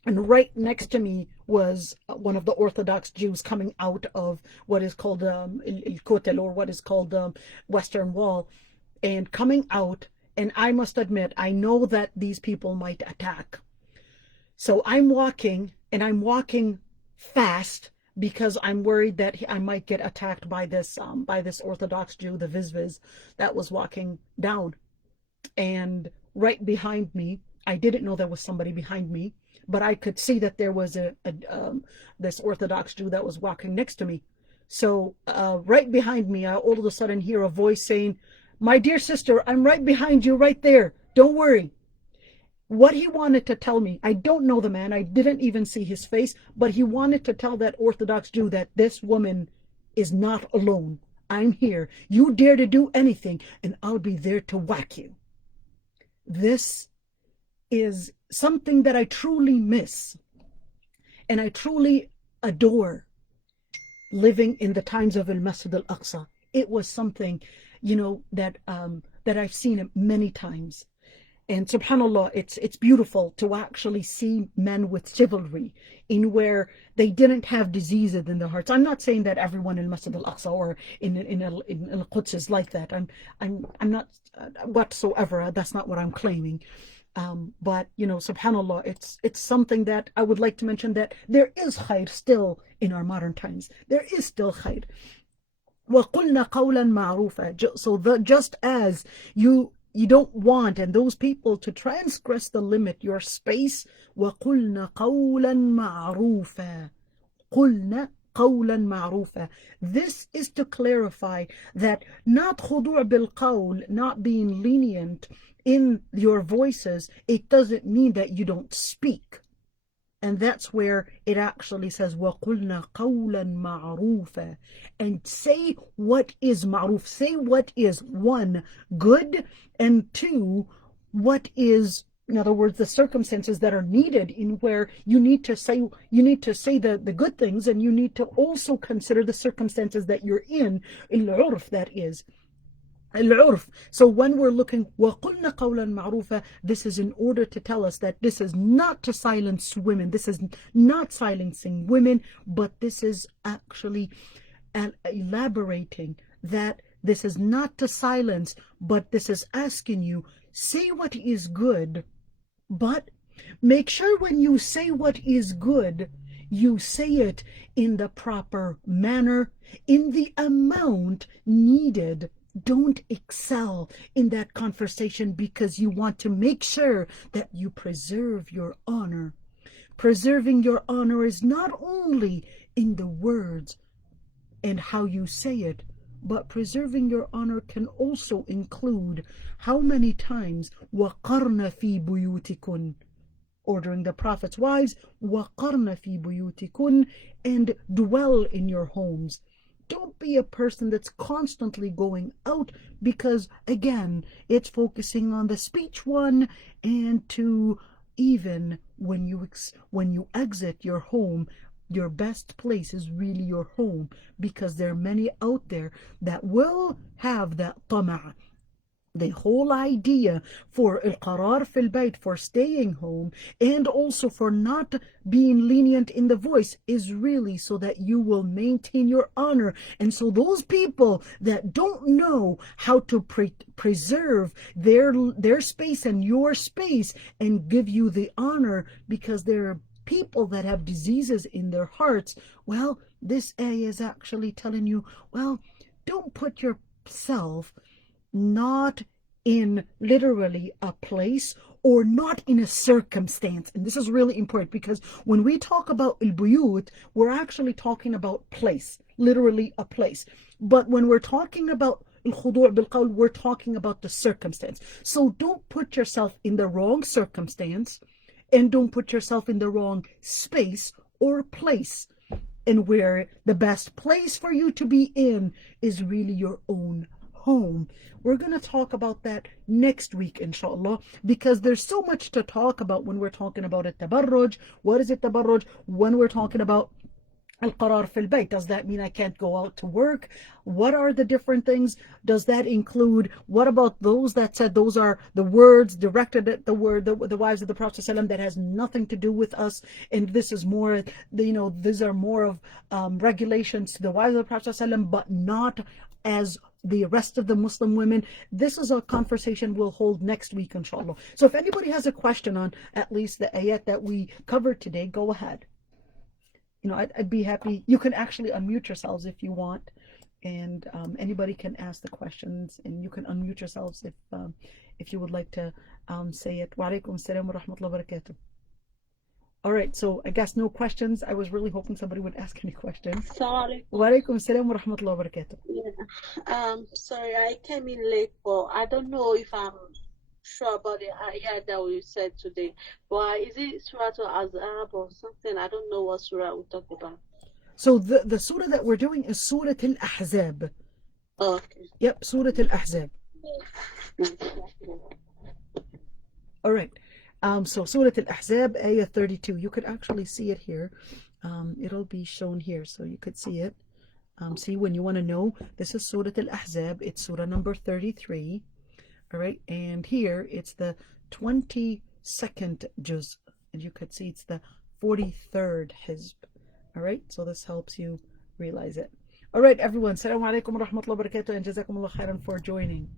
and right next to me was one of the Orthodox Jews coming out of what is called al-Kotel, or what is called Western Wall, and coming out, and I must admit, I know that these people might attack. So I'm walking, and I'm walking fast because I'm worried that I might get attacked by this Orthodox Jew, the Wazwaz, that was walking down. And right behind me, I didn't know there was somebody behind me, but I could see that there was this Orthodox Jew that was walking next to me. So right behind me, I all of a sudden hear a voice saying, "My dear sister, I'm right behind you, right there. Don't worry." What he wanted to tell me, I don't know the man, I didn't even see his face, but he wanted to tell that Orthodox Jew that this woman is not alone. I'm here. You dare to do anything, and I'll be there to whack you. This is something that I truly miss, and I truly adore living in the times of al-Masjid al-Aqsa. It was something, that I've seen many times. And subhanallah, it's beautiful to actually see men with chivalry in where they didn't have diseases in their hearts. I'm not saying that everyone in Masjid al-Aqsa or in al-Quds is like that. I'm not whatsoever. That's not what I'm claiming. But subhanallah, it's something that I would like to mention, that there is khair still in our modern times. There is still khair. وَقُلْنَا قَوْلًا مَعْرُوفًا. So just as you don't want and those people to transgress the limit, your space, وَقُلْنَا قَوْلًا مَعْرُوفًا. قُلْنَا قَوْلًا مَعْرُوفًا. This is to clarify that not خُضُوع بالقول, not being lenient in your voices, it doesn't mean that you don't speak. And that's where it actually says وَقُلْنَا قَوْلًا مَعْرُوفًا. And say what is ma'ruf. Say what is, one, good, and two, what is, in other words, the circumstances that are needed in where you need to say the good things, and you need to also consider the circumstances that you're in al-urf, that is. Al-urf. So when we're looking, وَقُلْنَا قَوْلًا مَعْرُوفًا, this is in order to tell us that this is not to silence women. This is not silencing women, but this is actually elaborating that this is not to silence, but this is asking you, say what is good, but make sure when you say what is good, you say it in the proper manner, in the amount needed. Don't excel in that conversation because you want to make sure that you preserve your honor. Preserving your honor is not only in the words and how you say it, but preserving your honor can also include how many times وَقَرْنَ فِي بُيُوتِكُنْ, ordering the Prophet's wives, وَقَرْنَ فِي بُيُوتِكُنْ, and dwell in your homes. Don't be a person that's constantly going out, because again, it's focusing on the speech one, and to even when you exit your home, your best place is really your home, because there are many out there that will have that tama'. The whole idea for al-qarar fil bayt, for staying home, and also for not being lenient in the voice, is really so that you will maintain your honor. And so those people that don't know how to preserve their space and your space and give you the honor, because there are people that have diseases in their hearts, well, this ayah is actually telling you, well, don't put yourself not in literally a place, or not in a circumstance. And this is really important, because when we talk about al-buyut, we're actually talking about place, literally a place. But when we're talking about al-khudu' bil-qawl, we're talking about the circumstance. So don't put yourself in the wrong circumstance, and don't put yourself in the wrong space or place. And where the best place for you to be in is really your own home. We're going to talk about that next week, inshallah, because there's so much to talk about when we're talking about at-tabarruj. What is it-tabarruj? When we're talking about al-qarar fil bayt, does that mean I can't go out to work? What are the different things? Does that include, what about those that said those are the words directed at the wives of the Prophet ﷺ, that has nothing to do with us, and this is more, these are more of regulations to the wives of the Prophet ﷺ, but not as the rest of the Muslim women? This is a conversation we'll hold next week, inshallah. So if anybody has a question on at least the ayat that we covered today, go ahead. I'd be happy. You can actually unmute yourselves if you want, and anybody can ask the questions, and you can unmute yourselves if you would like to say it. Wa alaikum assalam wa rahmatullahi wa barakatuh. All right, so I guess no questions. I was really hoping somebody would ask any questions. Sorry. Wa alaikum salam wa rahmatullahi wa barakatuh. Yeah. Sorry, I came in late, but I don't know if I'm sure about the ayah that we said today. But is it Surah Ahzab or something? I don't know what surah we talk about. So the surah that we're doing is Surah Al-Ahzab. Okay. Yep, Surah Al-Ahzab. All right. So Surah Al-Ahzab, ayah 32. You could actually see it here. It'll be shown here, so you could see it. See, when you want to know, this is Surah Al-Ahzab. It's Surah number 33. All right, and here it's the 22nd juz, and you could see it's the 43rd hizb. All right, so this helps you realize it. All right, everyone. Assalamu alaikum wa rahmatullahi wa barakatuh, and jazakumullah khairan for joining.